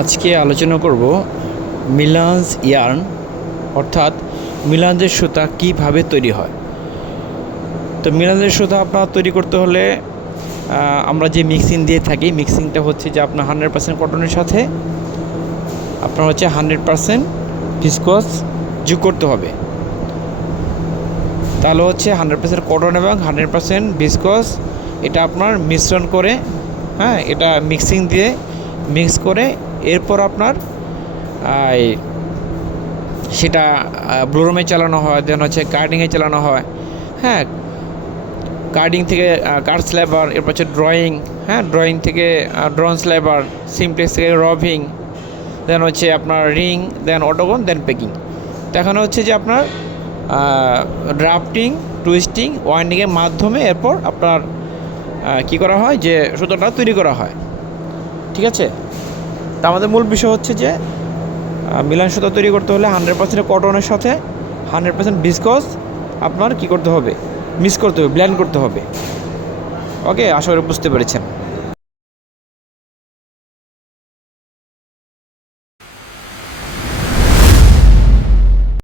আজকে আলোচনা করব মিলান্স ইয়ার্ন অর্থাৎ মিলান্সের সুতা কিভাবে তৈরি হয়। তো মিলান্সের সুতা আপনার তৈরি করতে হলে আমরা যে মিক্সিং দিয়ে থাকি, মিক্সিংটা হচ্ছে যে আপনার 100% কটনের সাথে আপনার হচ্ছে 100% ভিসকস যোগ করতে হবে। তাহলে হচ্ছে 100% কটন এবং 100% ভিসকস এটা আপনার মিশ্রণ করে, এটা মিক্সিং দিয়ে মিক্স করে এরপর আপনার সেটা ব্লোরুমে চালানো হয়, দেন হচ্ছে কার্ডিংয়ে চালানো হয়। কার্ডিং থেকে কার্ড স্ল্যাবার, এরপর হচ্ছে ড্রয়িং, ড্রয়িং থেকে ড্রন স্ল্যাবার, সিমপ্লেক্স থেকে রভিং, দেন হচ্ছে আপনার রিং, দেন অটোগন, দেন পেকিং। তো এখানে হচ্ছে যে আপনার ড্রাফটিং, টুইস্টিং, ওয়াইন্ডিংয়ের মাধ্যমে এরপর আপনার কী করা হয় যে সুতোটা তৈরি করা হয়। ঠিক আছে, তা আমাদের মূল বিষয় হচ্ছে যে মিলান সুতা তৈরি করতে হলে 100% কটনের সাথে 100% ভিসকস আপনার কী করতে হবে, মিক্স করতে হবে, ব্লেন্ড করতে হবে। ওকে, আশা করি বুঝতে পেরেছেন।